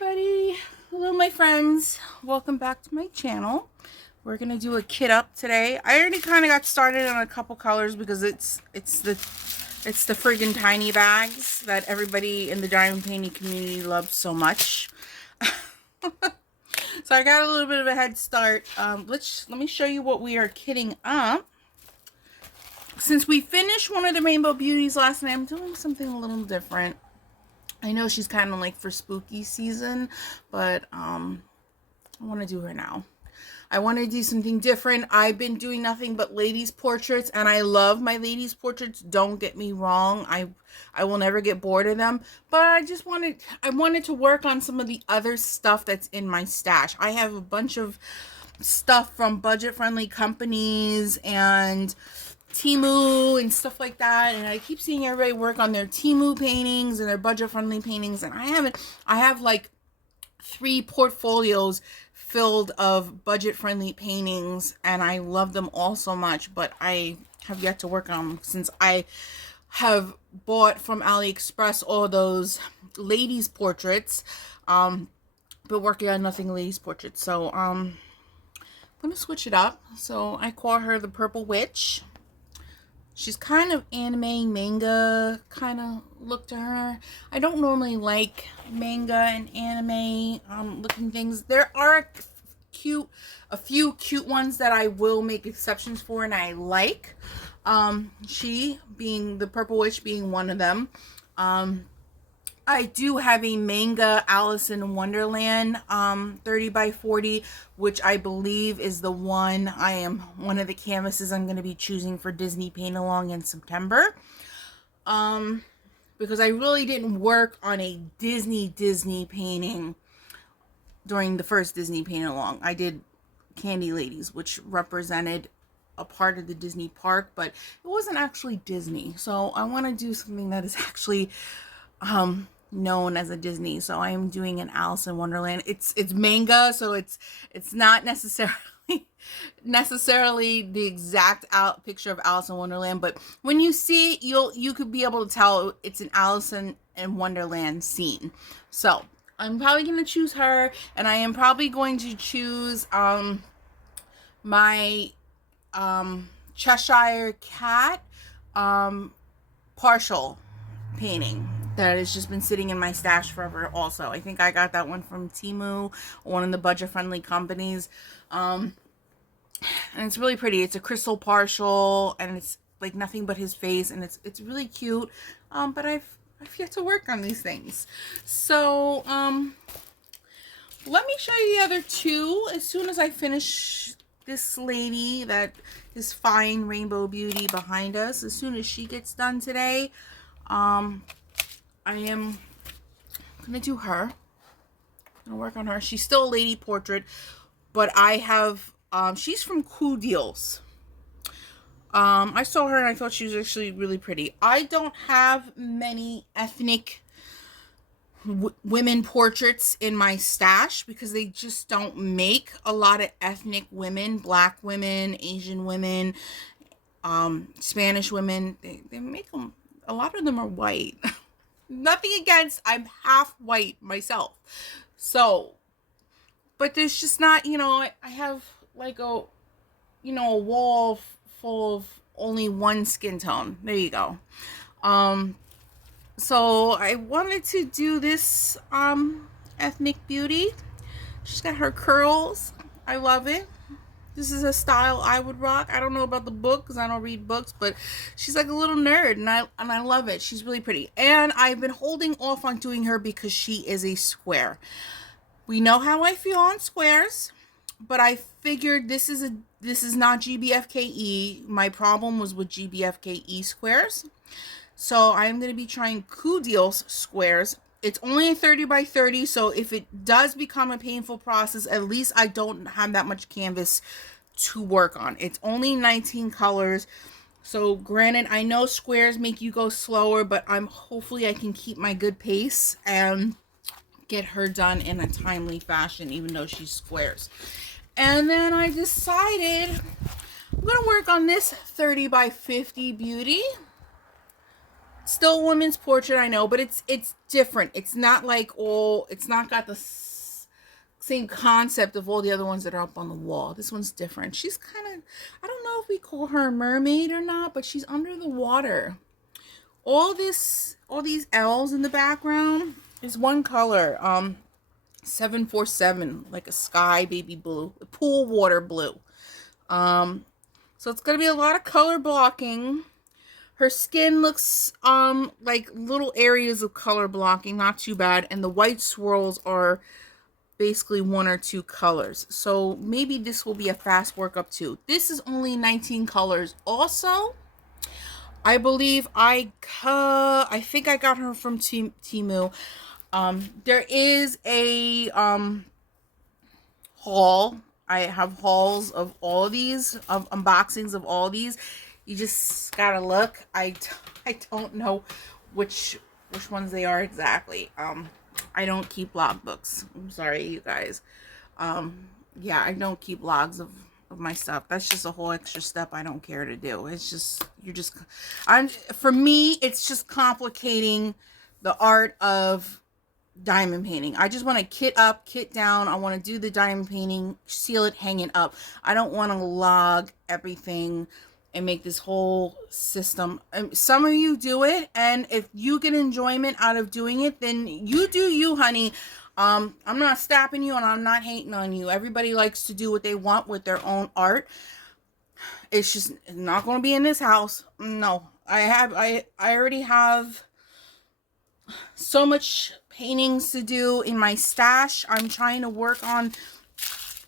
everybody. Hello my friends. Welcome back to my channel. We're gonna do a kit up today. I already kind of got started on a couple colors because it's the friggin' tiny bags that everybody in the diamond painting community loves so much. So I got a little bit of a head start. Let me show you what we are kitting up. Since we finished one of the Rainbow Beauties last night, I'm doing something a little different. I know she's kind of like for spooky season, but I want to do her now. I want to do something different. I've been doing nothing but ladies portraits, and I love my ladies portraits. Don't get me wrong. I will never get bored of them, but I wanted to work on some of the other stuff that's in my stash. I have a bunch of stuff from budget-friendly companies and Temu and stuff like that, and I keep seeing everybody work on their Temu paintings and their budget-friendly paintings, and I have like 3 portfolios filled of budget-friendly paintings, and I love them all so much, but I have yet to work on them since I have bought from AliExpress all those ladies portraits, but working on nothing ladies portraits. So I'm gonna switch it up. So I call her the Purple Witch. She's kind of anime few kind of look to her. I don't normally like manga and anime looking things. There are a few cute ones that I will make exceptions for and I like. She being the Purple Witch being one of them. I do have a manga Alice in Wonderland 30 by 40, which I believe is the one one of the canvases I'm going to be choosing for Disney Paint Along in September. Because I really didn't work on a Disney painting during the first Disney Paint Along. I did Candy Ladies, which represented a part of the Disney park, but it wasn't actually Disney. So I want to do something that is actually known as a Disney. So I am doing an Alice in Wonderland. It's manga, so it's not necessarily the exact picture of Alice in Wonderland, but when you see it, you could be able to tell it's an Alice in Wonderland scene. So I'm probably going to choose her, and I am probably going to choose my Cheshire Cat partial painting that has just been sitting in my stash forever also. I think I got that one from Temu, one of the budget-friendly companies. And it's really pretty. It's a crystal partial, and it's like nothing but his face, and it's really cute. But I've yet to work on these things. So, let me show you the other 2 as soon as I finish this lady, this fine Rainbow Beauty behind us. As soon as she gets done today, I am gonna do her. I'm gonna work on her. She's still a lady portrait, but I have she's from Cool Deals. I saw her and I thought she was actually really pretty. I don't have many ethnic women portraits in my stash because they just don't make a lot of ethnic women, black women, Asian women, Spanish women. They make them, a lot of them are white. Nothing against, I'm half white myself. So, but there's just not, I have like a wall full of only one skin tone. There you go. So I wanted to do this ethnic beauty. She's got her curls. I love it. This is a style I would rock. I don't know about the book because I don't read books, but she's like a little nerd, and I love it. She's really pretty. And I've been holding off on doing her because she is a square. We know how I feel on squares, but I figured this is not GBFKE. My problem was with GBFKE squares. So I'm going to be trying Cool Deals squares. It's only a 30 by 30, so if it does become a painful process, at least I don't have that much canvas to work on. It's only 19 colors. So granted, I know squares make you go slower, but hopefully I can keep my good pace and get her done in a timely fashion, even though she's squares. And then I decided I'm going to work on this 30 by 50 beauty. Still women's portrait, I know, but it's different. It's not like it's not got the same concept of all the other ones that are up on the wall. This one's different. She's kind of, I don't know if we call her a mermaid or not, but she's under the water. All these L's in the background is one color. 747, like a sky baby blue, pool water blue. So it's gonna be a lot of color blocking. Her skin looks like little areas of color blocking, not too bad, and the white swirls are basically 1 or 2 colors. So maybe this will be a fast workup too. This is only 19 colors. Also, I believe I think I got her from Temu. There is a haul. I have hauls of all these, of unboxings of all these. You just gotta look. I don't know which ones they are exactly. I don't keep log books. I'm sorry, you guys. Yeah, I don't keep logs of my stuff. That's just a whole extra step I don't care to do. It's just, for me, it's just complicating the art of diamond painting. I just want to kit up, kit down. I want to do the diamond painting, seal it, hang it up. I don't want to log everything and make this whole system. Some of you do it, and if you get enjoyment out of doing it, then you do you, honey. I'm not stopping you, and I'm not hating on you. Everybody likes to do what they want with their own art. It's just not going to be in this house. No, I already have so much paintings to do in my stash. I'm trying to work on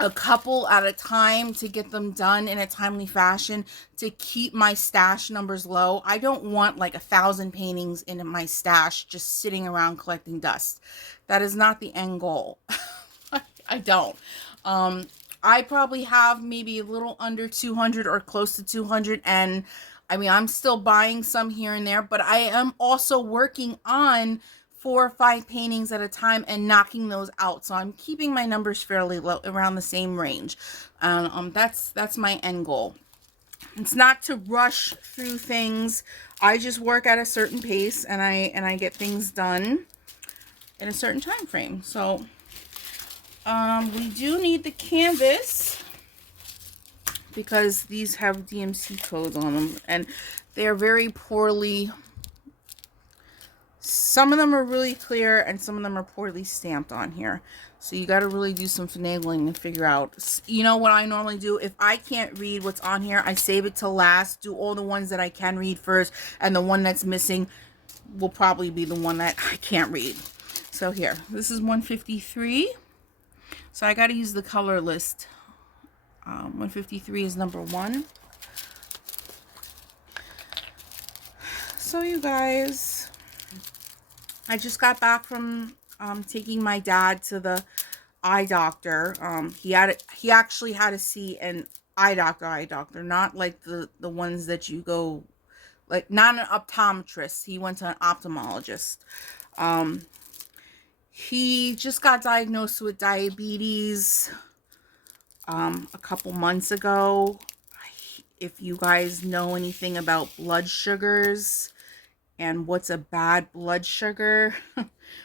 a couple at a time to get them done in a timely fashion to keep my stash numbers low. I don't want like 1,000 paintings in my stash just sitting around collecting dust. That is not the end goal. I don't. I probably have maybe a little under 200 or close to 200, and I mean, I'm still buying some here and there, but I am also working on 4 or 5 paintings at a time and knocking those out. So I'm keeping my numbers fairly low, around the same range. That's my end goal. It's not to rush through things. I just work at a certain pace, and I get things done in a certain time frame. So we do need the canvas because these have DMC codes on them, and they're very poorly. Some of them are really clear, and some of them are poorly stamped on here. So you got to really do some finagling and figure out. You know what I normally do? If I can't read what's on here, I save it to last. Do all the ones that I can read first, and the one that's missing will probably be the one that I can't read. So here, this is 153. So I got to use the color list. 153 is number 1. So you guys, I just got back from taking my dad to the eye doctor. He actually had to see an eye doctor, not like the ones that you go, like not an optometrist. He went to an ophthalmologist. He just got diagnosed with diabetes a couple months ago. If you guys know anything about blood sugars and what's a bad blood sugar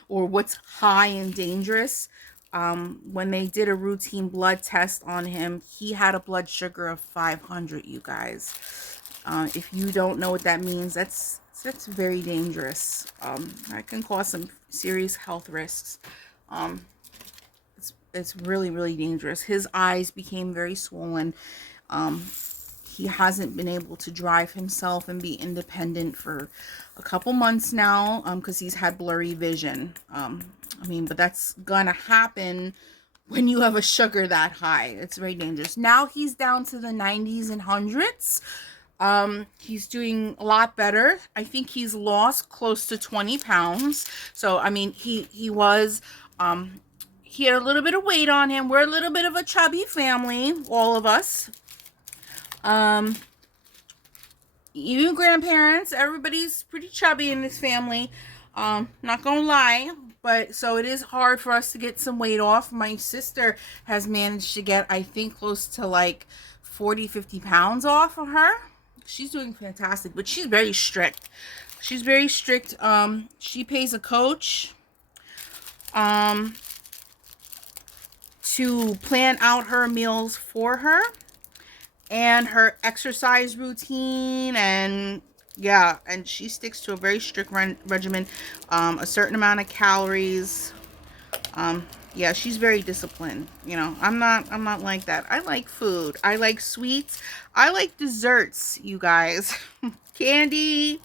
or what's high and dangerous, when they did a routine blood test on him, he had a blood sugar of 500, you guys. If you don't know what that means, that's very dangerous. That can cause some serious health risks. It's really, really dangerous. His eyes became very swollen. He hasn't been able to drive himself and be independent for a couple months now, because he's had blurry vision. I mean, but that's gonna happen when you have a sugar that high. It's very dangerous. Now he's down to the 90s and 100s. He's doing a lot better. I think he's lost close to 20 pounds. So, I mean, he was, he had a little bit of weight on him. We're a little bit of a chubby family, all of us. Even grandparents, everybody's pretty chubby in this family. Not gonna lie, but so it is hard for us to get some weight off. My sister has managed to get, I think, close to like 40, 50 pounds off of her. She's doing fantastic, but she's very strict. She's very strict. She pays a coach to plan out her meals for her and her exercise routine, and yeah, and she sticks to a very strict regimen, a certain amount of calories. Yeah, she's very disciplined. You know, I'm not like that. I like food. I like sweets. I like desserts, you guys. Candy.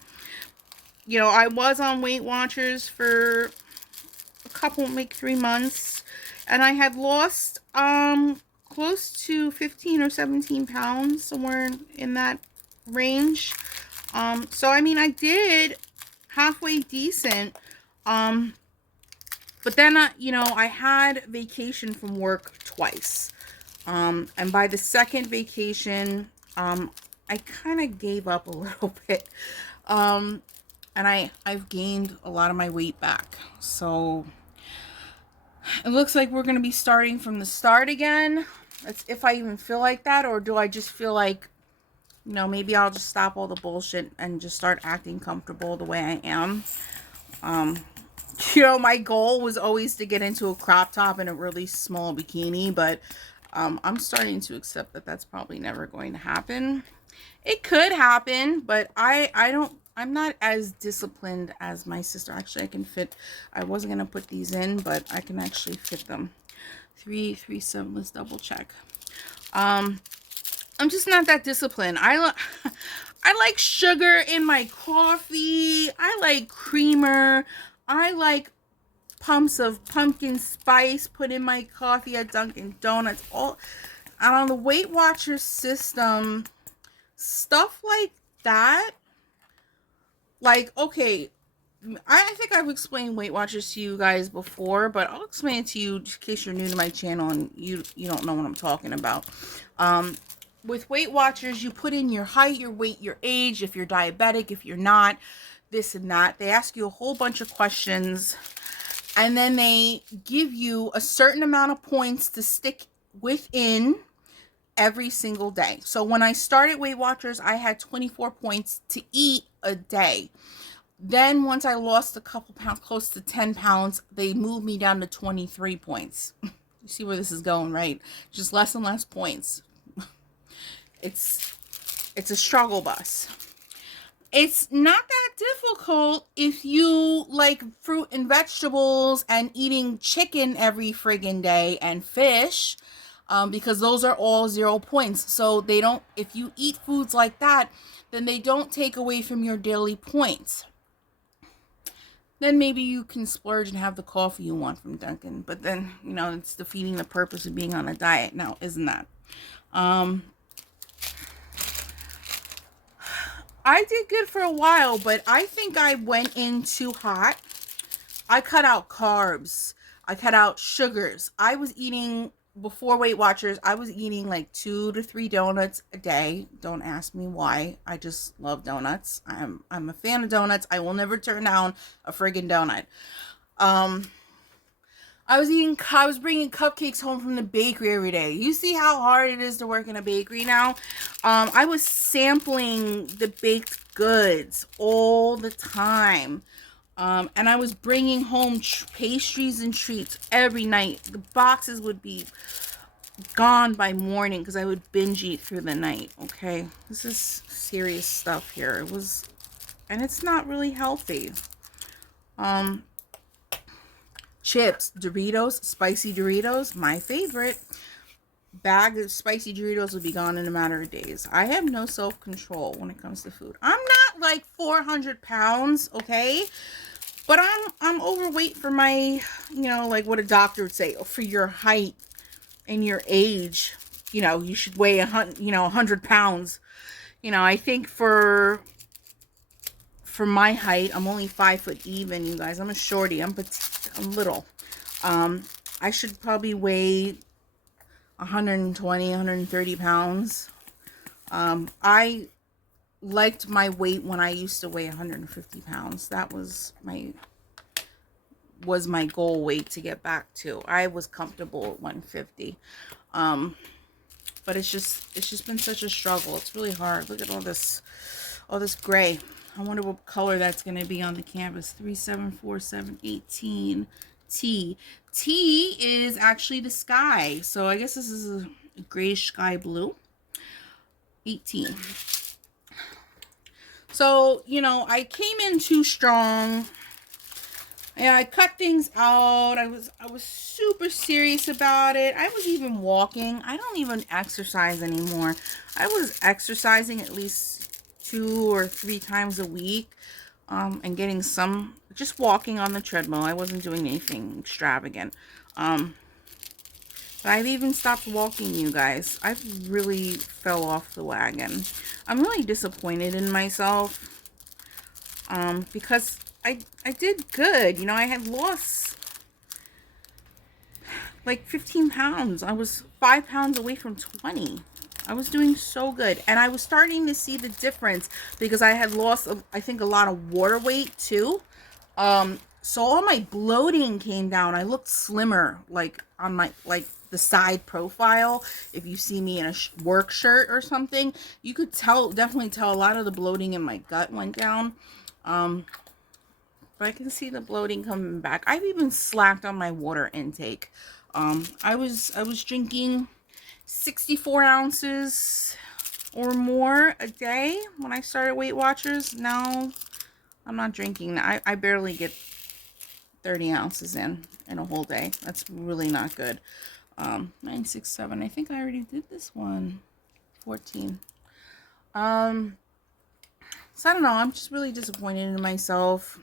You know, I was on Weight Watchers for a couple, like 3 months, and I had lost close to 15 or 17 pounds, somewhere in that range. So I mean, I did halfway decent. But then you know, I had vacation from work twice. And by the second vacation, I kind of gave up a little bit. And I've gained a lot of my weight back. So it looks like we're going to be starting from the start again. That's if I even feel like that, or do I just feel like, you know, maybe I'll just stop all the bullshit and just start acting comfortable the way I am. You know, my goal was always to get into a crop top and a really small bikini, but I'm starting to accept that that's probably never going to happen. It could happen, but I'm not as disciplined as my sister. Actually, I can fit, I wasn't going to put these in, but I can actually fit them. 337, let's double check. I'm just not that disciplined. I like sugar in my coffee. I like creamer. I like pumps of pumpkin spice put in my coffee at Dunkin' Donuts. All, and on the Weight Watchers system, stuff like that. Like, okay, I think I've explained Weight Watchers to you guys before, but I'll explain it to you in case you're new to my channel and you don't know what I'm talking about. With Weight Watchers, you put in your height, your weight, your age, if you're diabetic, if you're not, this and that. They ask you a whole bunch of questions, and then they give you a certain amount of points to stick within every single day. So when I started Weight Watchers, I had 24 points to eat a day. Then once I lost a couple pounds, close to 10 pounds, they moved me down to 23 points. You see where this is going, right? Just less and less points. It's a struggle bus. It's not that difficult if you like fruit and vegetables and eating chicken every friggin' day and fish, because those are all 0 points. So they don't, if you eat foods like that, then they don't take away from your daily points. Then maybe you can splurge and have the coffee you want from Dunkin'. But then, you know, it's defeating the purpose of being on a diet now, isn't that? I did good for a while, but I think I went in too hot. I cut out carbs. I cut out sugars. I was eating, before Weight Watchers, I was eating like 2 to 3 donuts a day. Don't ask me why. I just love donuts. I'm a fan of donuts. I will never turn down a friggin' donut. I was bringing cupcakes home from the bakery every day. You see how hard it is to work in a bakery now? I was sampling the baked goods all the time. And I was bringing home pastries and treats every night. The boxes would be gone by morning because I would binge eat through the night. Okay, this is serious stuff here. It was, and it's not really healthy. Chips, Doritos, spicy Doritos, my favorite. Bag of spicy Doritos will be gone in a matter of days. I have no self-control when it comes to food. I'm not like 400 pounds, okay? But I'm overweight for my, you know, like what a doctor would say, for your height and your age. You know, you should weigh 100 pounds. You know, I think for my height, I'm only 5 foot even, you guys. I'm a shorty. I'm little. I should probably weigh 120, 130 pounds. I liked my weight when I used to weigh 150 pounds. That was my goal weight to get back to. I was comfortable at 150. But it's just been such a struggle. It's really hard. Look at all this gray. I wonder what color that's going to be on the canvas. 374718 T. T is actually the sky. So I guess this is a grayish sky blue. 18. So, you know, I came in too strong. And I cut things out. I was super serious about it. I was even walking. I don't even exercise anymore. I was exercising at least 2 or 3 times a week. And getting some, just walking on the treadmill. I wasn't doing anything extravagant. But I've even stopped walking, you guys. I really fell off the wagon. I'm really disappointed in myself. Because I did good. You know, I had lost like 15 pounds. I was 5 pounds away from 20. I was doing so good. And I was starting to see the difference because I had lost, I think, a lot of water weight too. So all my bloating came down. I looked slimmer, like on my, like the side profile. If you see me in a work shirt or something, you could tell, definitely tell a lot of the bloating in my gut went down. But I can see the bloating coming back. I've even slacked on my water intake. I was drinking 64 ounces or more a day when I started Weight Watchers. Now I'm not drinking. I barely get 30 ounces in a whole day. That's really not good. 967. I think I already did this one. 14. So I don't know. I'm just really disappointed in myself.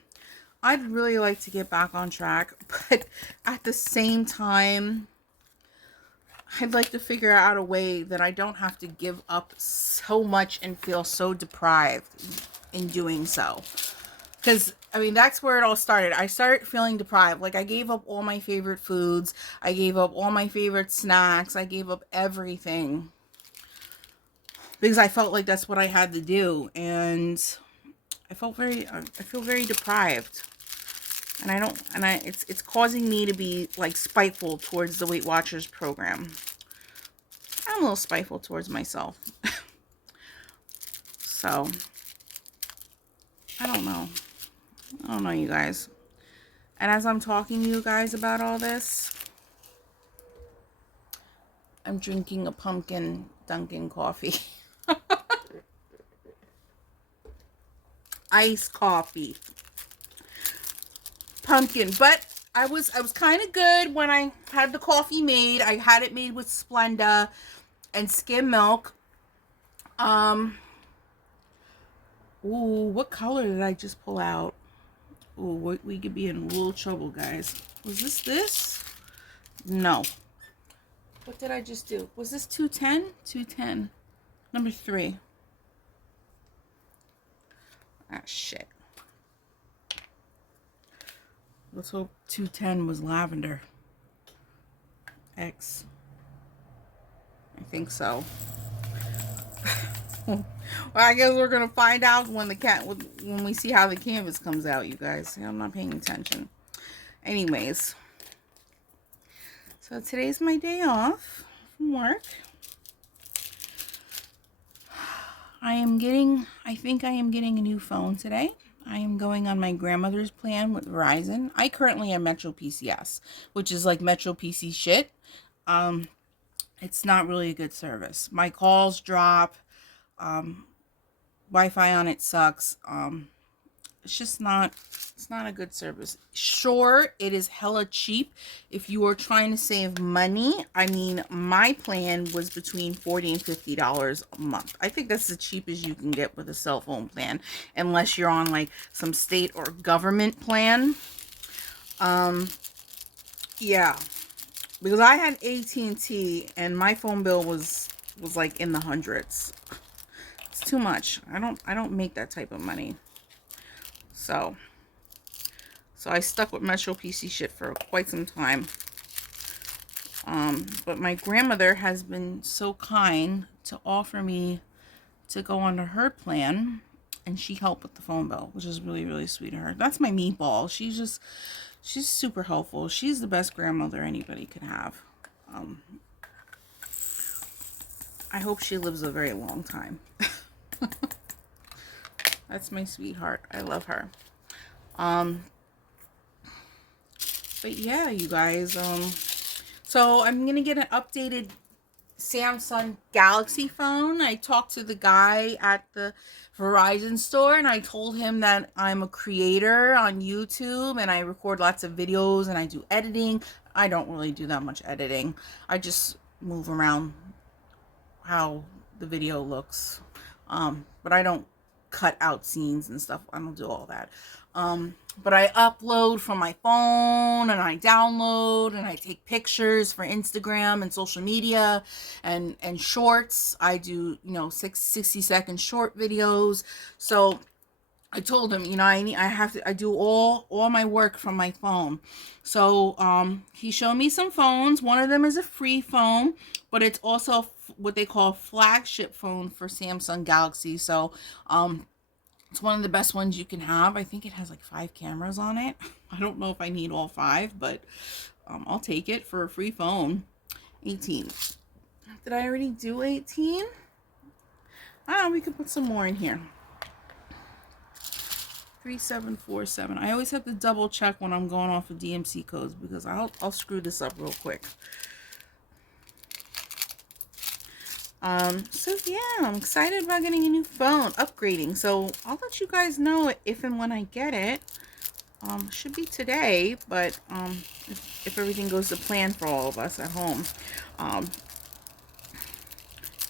I'd really like to get back on track, but at the same time, I'd like to figure out a way that I don't have to give up so much and feel so deprived in doing so. Because, I mean, that's where it all started. I started feeling deprived. Like, I gave up all my favorite foods. I gave up all my favorite snacks. I gave up everything. Because I felt like that's what I had to do. And I feel very deprived. And it's causing me to be, like, spiteful towards the Weight Watchers program. I'm a little spiteful towards myself. So, I don't know. I don't know, you guys. And as I'm talking to you guys about all this, I'm drinking a pumpkin Dunkin' coffee. Iced coffee. Pumpkin. But I was kind of good when I had the coffee made. I had it made with Splenda and skim milk. Ooh, what color did I just pull out? Ooh, we could be in a little trouble, guys. Was this? No. What did I just do? Was this 210? 210. Number 3. Ah, shit. Let's hope 210 was lavender. X. I think so. Well, I guess we're gonna find out when we see how the canvas comes out, you guys. I'm not paying attention. Anyways, so today's my day off from work. I think I am getting a new phone today. I am going on my grandmother's plan with Verizon. I currently have Metro PCS, which is like Metro PC shit. It's not really a good service. My calls drop. Wi-Fi on it sucks. It's not a good service. Sure, it is hella cheap if you are trying to save money. I mean, my plan was between $40 and $50 a month. I think that's the cheapest you can get with a cell phone plan, unless you're on like some state or government plan. Yeah, because I had AT&T and my phone bill was like in the hundreds. It's too much. I don't make that type of money. So I stuck with Metro PC shit for quite some time. But my grandmother has been so kind to offer me to go onto her plan, and she helped with the phone bill, which is really, really sweet of her. That's my meatball. She's super helpful. She's the best grandmother anybody could have. I hope she lives a very long time. That's my sweetheart. I love her. But yeah, you guys, so I'm gonna get an updated Samsung Galaxy phone. I talked to the guy at the Verizon store and I told him that I'm a creator on YouTube and I record lots of videos and I do editing. I don't really do that much editing. I just move around how the video looks. But I don't cut out scenes and stuff. I don't do all that. But I upload from my phone and I download and I take pictures for Instagram and social media and shorts. I do, 60-second short videos. So I told him, I do all my work from my phone. So he showed me some phones. One of them is a free phone, but it's also what they call flagship phone for Samsung Galaxy. So it's one of the best ones you can have. I think it has like 5 cameras on it. I don't know if I need all 5, but I'll take it for a free phone. 18. Did I already do 18? We could put some more in here. 3747. I always have to double check when I'm going off of DMC codes because I'll screw this up real quick. So yeah, I'm excited about getting a new phone, upgrading. So I'll let you guys know if and when I get it. Should be today, but if everything goes to plan for all of us at home.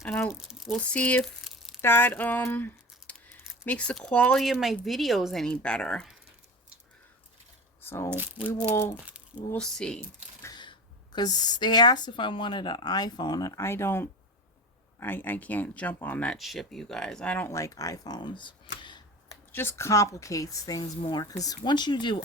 And we'll see if that makes the quality of my videos any better. So we will see. Because they asked if I wanted an iPhone, and I can't jump on that ship, you guys. I don't like iPhones. It just complicates things more. Because once you do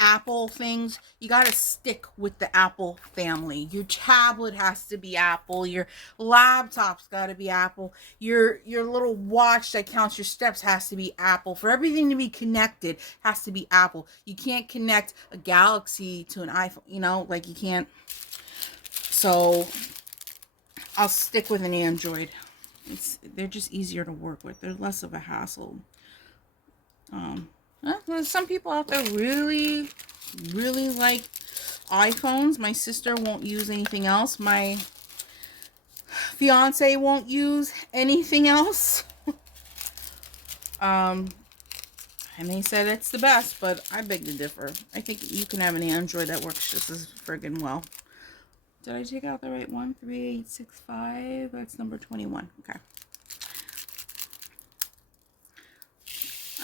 Apple things, you got to stick with the Apple family. Your tablet has to be Apple. Your laptop's got to be Apple. Your little watch that counts your steps has to be Apple. For everything to be connected, has to be Apple. You can't connect a Galaxy to an iPhone, like you can't. So I'll stick with an Android. They're just easier to work with. They're less of a hassle. There's some people out there really like iPhones. My sister won't use anything else. My fiance won't use anything else. And they said it's the best, but I beg to differ. I think you can have an Android that works just as friggin' well. Did I take out the right one? 3865. That's number 21. Okay.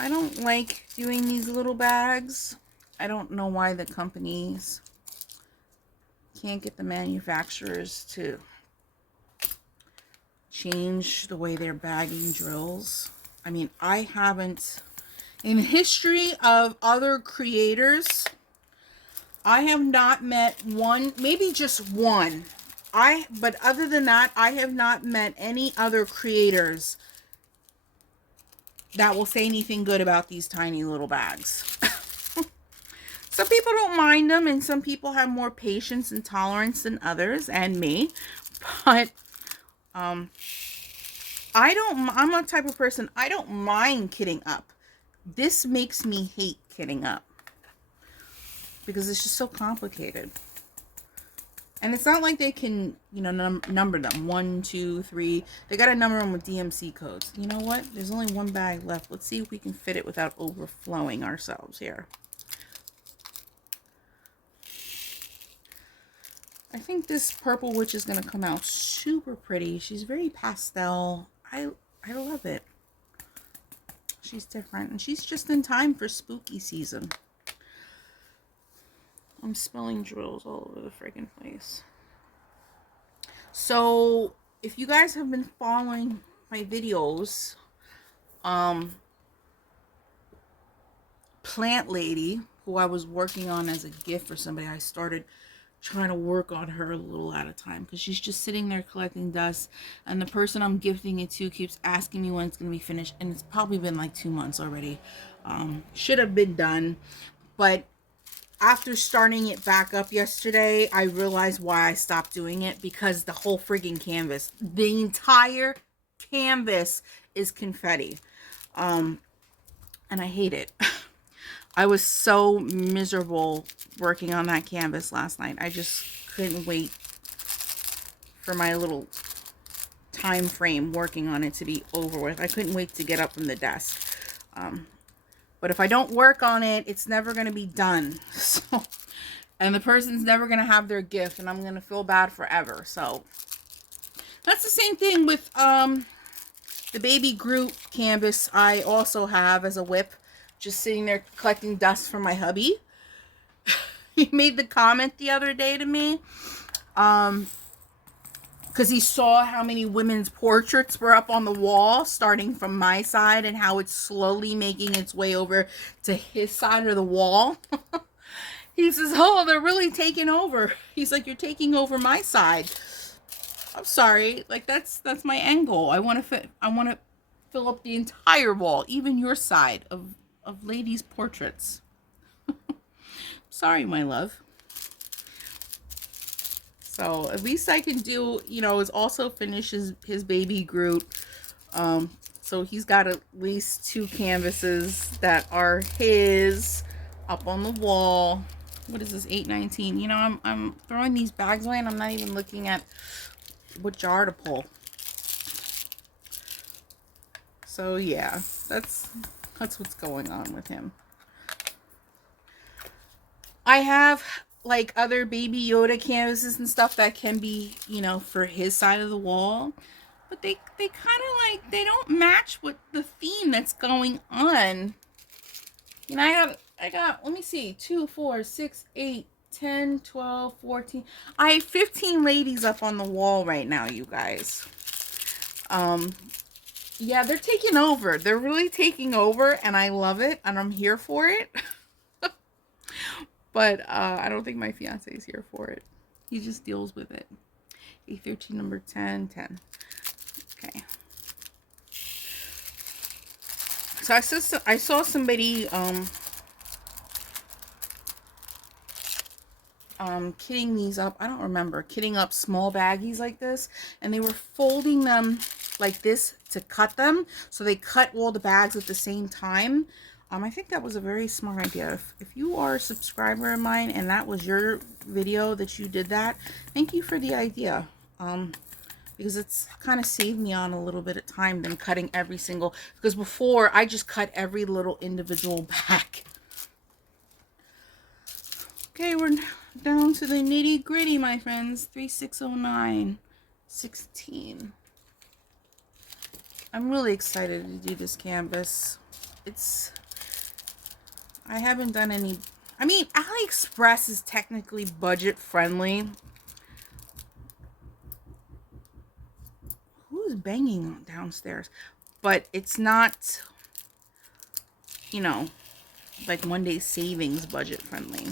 I don't like doing these little bags. I don't know why the companies can't get the manufacturers to change the way they're bagging drills. I mean, I haven't, in the history of other creators, I have not met one, maybe just one. But other than that, I have not met any other creators that will say anything good about these tiny little bags. Some people don't mind them, and some people have more patience and tolerance than others, and me. But I'm a type of person, I don't mind kitting up. This makes me hate kitting up because it's just so complicated. And it's not like they can, number them. 1, 2, 3. They got to number them with DMC codes. You know what? There's only one bag left. Let's see if we can fit it without overflowing ourselves here. I think this purple witch is going to come out super pretty. She's very pastel. I love it. She's different. And she's just in time for spooky season. I'm spilling drills all over the friggin' place. So, if you guys have been following my videos, Plant Lady, who I was working on as a gift for somebody, I started trying to work on her a little at a time because she's just sitting there collecting dust, and the person I'm gifting it to keeps asking me when it's going to be finished, and it's probably been like 2 months already. Should have been done, but after starting it back up yesterday, I realized why I stopped doing it, because the whole friggin' canvas, the entire canvas is confetti. and I hate it. I was so miserable working on that canvas last night. I just couldn't wait for my little time frame working on it to be over with. I couldn't wait to get up from the desk. But if I don't work on it, it's never going to be done. So, and the person's never going to have their gift, and I'm going to feel bad forever. So that's the same thing with the baby Groot canvas I also have as a whip, just sitting there collecting dust from my hubby. He made the comment the other day to me, because he saw how many women's portraits were up on the wall, starting from my side, and how it's slowly making its way over to his side of the wall. He says, oh, they're really taking over. He's like, you're taking over my side. I'm sorry. Like, that's my angle. I want to fill up the entire wall, even your side of ladies' portraits. Sorry, my love. So at least I can do, you know, is also finish his baby Groot. So he's got at least 2 canvases that are his up on the wall. What is this, 819? You know, I'm throwing these bags away, and I'm not even looking at what jar to pull. So yeah, that's what's going on with him. I have like other Baby Yoda canvases and stuff that can be, you know, for his side of the wall, but they kind of like, they don't match with the theme that's going on. You know, I got, let me see, 2, 4, 6, 8, 10, 12, 14. I have 15 ladies up on the wall right now, you guys. Yeah, they're taking over. They're really taking over, and I love it, and I'm here for it. But I don't think my fiance is here for it. He just deals with it. A13 number 10, 10. Okay. So I saw somebody kitting these up. I don't remember. Kitting up small baggies like this, and they were folding them like this to cut them. So they cut all the bags at the same time. I think that was a very smart idea. If you are a subscriber of mine and that was your video that you did that, thank you for the idea. Because it's kind of saved me on a little bit of time than cutting every single, because before I just cut every little individual bag. Okay, we're down to the nitty gritty, my friends. 3609, 16. I'm really excited to do this canvas. I haven't done any, I mean, AliExpress is technically budget friendly. Who's banging downstairs? But it's not, you know, like One Day Savings budget friendly.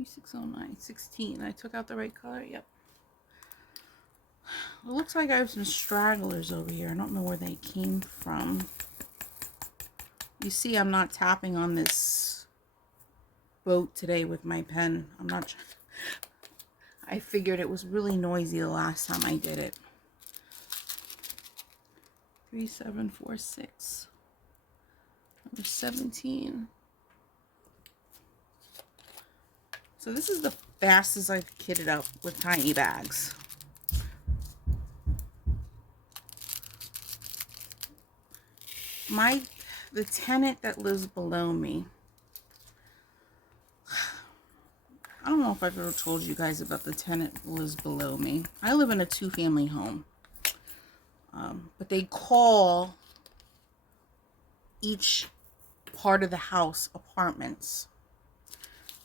$609, 16. I took out the right color. Yep. It looks like I have some stragglers over here. I don't know where they came from. You see, I'm not tapping on this boat today with my pen. I'm not. I figured it was really noisy the last time I did it. 3746. Number 17. So this is the fastest I've kitted up with tiny bags. The tenant that lives below me. I don't know if I've ever told you guys about the tenant that lives below me. I live in a 2-family home. But they call each part of the house apartments,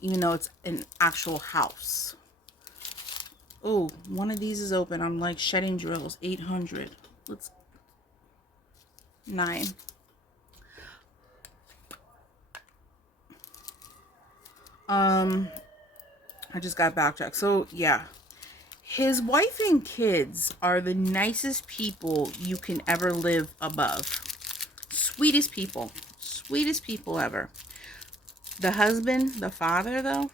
even though it's an actual house. Oh, one of these is open. I'm like shedding drills. 800. Let's 9. I just got backtracked. So yeah, his wife and kids are the nicest people you can ever live above. Sweetest people ever. The husband, the father though,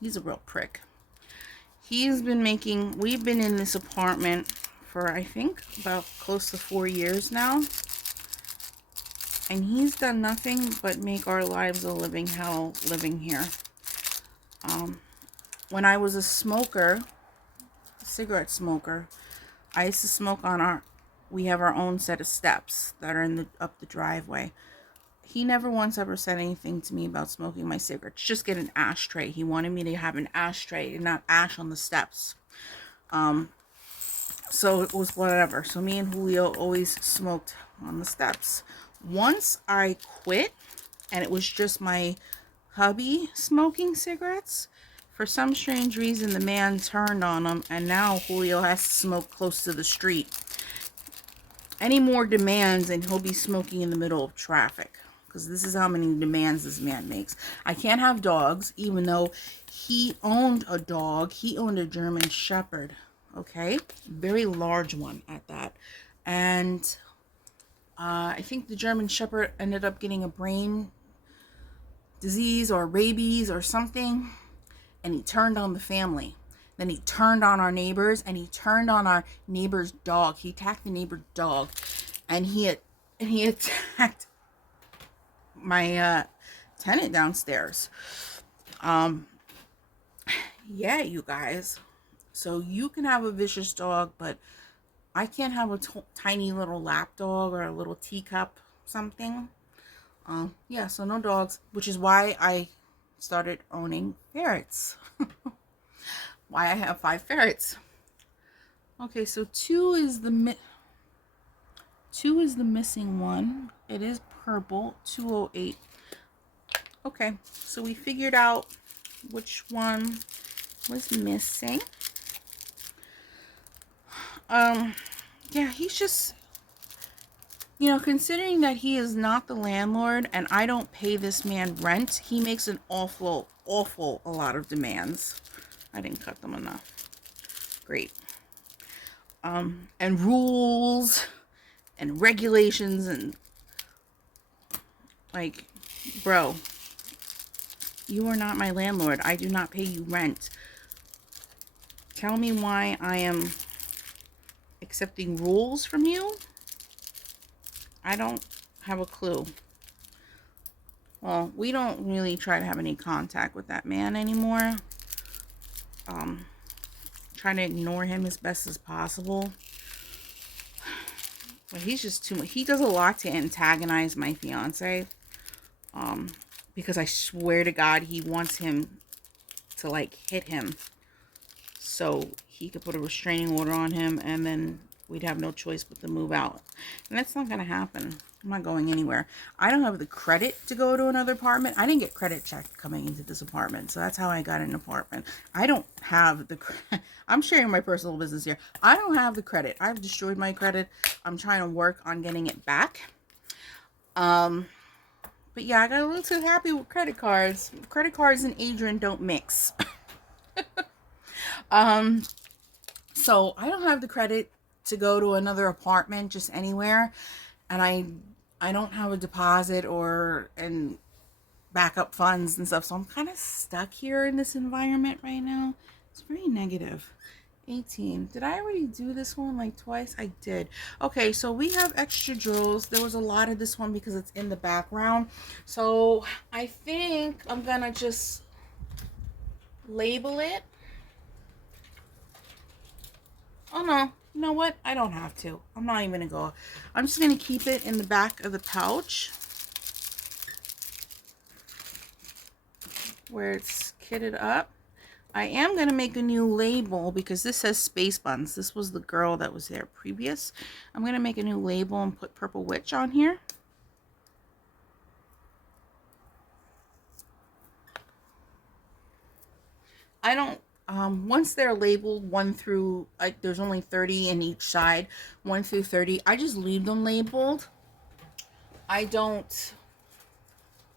he's a real prick. We've been in this apartment for I think about close to 4 years now. And he's done nothing but make our lives a living hell living here. When I was a smoker, a cigarette smoker, I used to smoke on we have our own set of steps that are up the driveway. He never once ever said anything to me about smoking my cigarettes. Just get an ashtray. He wanted me to have an ashtray and not ash on the steps. So it was whatever. So me and Julio always smoked on the steps. Once I quit, and it was just my hubby smoking cigarettes, for some strange reason the man turned on him, and now Julio has to smoke close to the street. Any more demands and he'll be smoking in the middle of traffic, because this is how many demands this man makes. I can't have dogs, even though he owned a dog. He owned a German Shepherd, okay? Very large one at that. And I think the German Shepherd ended up getting a brain disease or rabies or something, and he turned on the family. Then he turned on our neighbors, and he turned on our neighbor's dog. He attacked the neighbor's dog, and he attacked my tenant downstairs. Yeah, you guys. So you can have a vicious dog, but I can't have a tiny little lap dog or a little teacup something. Yeah, so no dogs, which is why I started owning ferrets. Why I have 5 ferrets. Okay, so 2 is the missing one. It is purple, 208. Okay, so we figured out which one was missing. Yeah, he's just, considering that he is not the landlord and I don't pay this man rent, he makes an awful a lot of demands. I didn't cut them enough. Great. And rules and regulations and like, bro, you are not my landlord. I do not pay you rent. Tell me why I am accepting rules from you. I don't have a clue. Well, we don't really try to have any contact with that man anymore. Trying to ignore him as best as possible. But he's just too much. He does a lot to antagonize my fiance. Because I swear to God, he wants him to like hit him, so he could put a restraining order on him, and then we'd have no choice but to move out. And that's not gonna happen. I'm not going anywhere. I don't have the credit to go to another apartment. I didn't get credit checked coming into this apartment, so that's how I got an apartment. I don't have the I'm sharing my personal business here. I don't have the credit. I've destroyed my credit. I'm trying to work on getting it back. But yeah, I got a little too happy with credit cards. Credit cards and Adrian don't mix. So I don't have the credit to go to another apartment just anywhere, and I don't have a deposit and backup funds and stuff, so I'm kind of stuck here in this environment right now. It's very negative. 18. Did I already do this one like twice? I did. Okay, so we have extra drills. There was a lot of this one because it's in the background, so I think I'm gonna just label it. Oh no, you know what? I don't have to. I'm not even gonna go. I'm just gonna keep it in the back of the pouch where it's kitted up. I am gonna make a new label because this says Space Buns. This was the girl that was there previous. I'm gonna make a new label and put Purple Witch on here. I don't, once they're labeled 1 through, like, there's only 30 in each side, 1 through 30, I just leave them labeled. I don't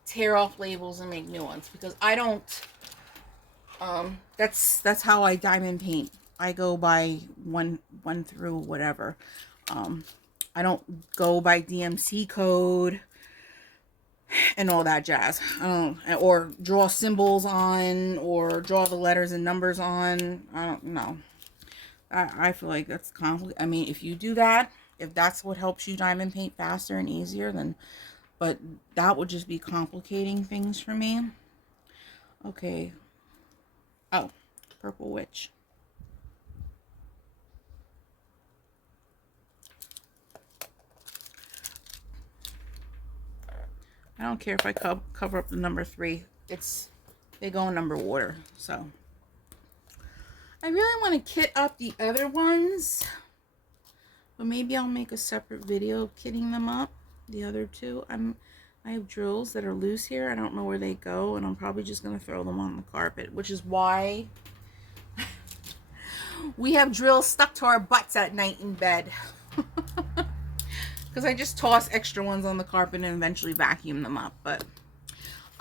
tear off labels and make new ones because I don't, that's how I diamond paint. I go by one through whatever. I don't go by DMC code and all that jazz. Or draw symbols on, or draw the letters and numbers on. I don't know. I feel like that's complicated. I mean, if you do that, if that's what helps you diamond paint faster and easier, then, but that would just be complicating things for me. Okay. Oh, Purple Witch. I don't care if I cover up the number 3. They go in number water. So I really want to kit up the other ones, but maybe I'll make a separate video of kitting them up. The other 2, I have drills that are loose here. I don't know where they go, and I'm probably just going to throw them on the carpet, which is why we have drills stuck to our butts at night in bed. Because I just toss extra ones on the carpet and eventually vacuum them up. But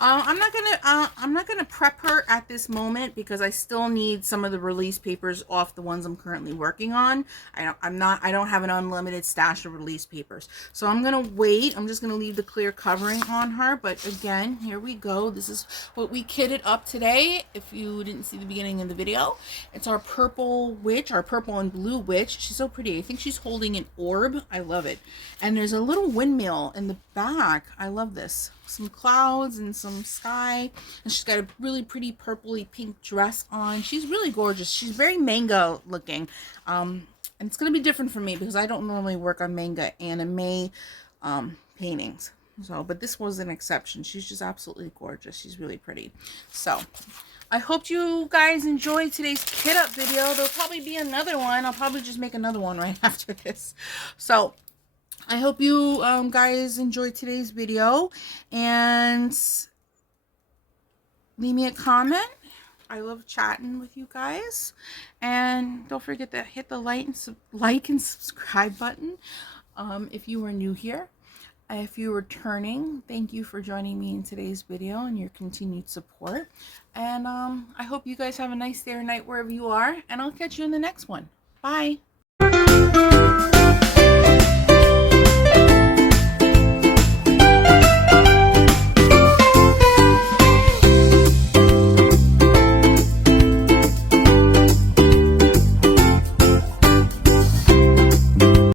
I'm not gonna prep her at this moment because I still need some of the release papers off the ones I'm currently working on. I don't have an unlimited stash of release papers, so I'm gonna wait. I'm just gonna leave the clear covering on her. But again, here we go. This is what we kitted up today. If you didn't see the beginning of the video, it's our purple witch, our purple and blue witch. She's so pretty. I think she's holding an orb. I love it. And there's a little windmill in the back. I love this. Some clouds and some sky, and she's got a really pretty purpley pink dress on. She's really gorgeous. She's very manga looking, and it's going to be different for me because I don't normally work on manga anime paintings. So, but this was an exception. She's just absolutely gorgeous. She's really pretty. So I hope you guys enjoyed today's kit up video. There'll probably be another one. I'll probably just make another one right after this. So I hope you guys enjoyed today's video, and leave me a comment. I love chatting with you guys, and don't forget to hit the like and subscribe button if you are new here. If you're returning, thank you for joining me in today's video and your continued support. And I hope you guys have a nice day or night wherever you are, and I'll catch you in the next one. Bye.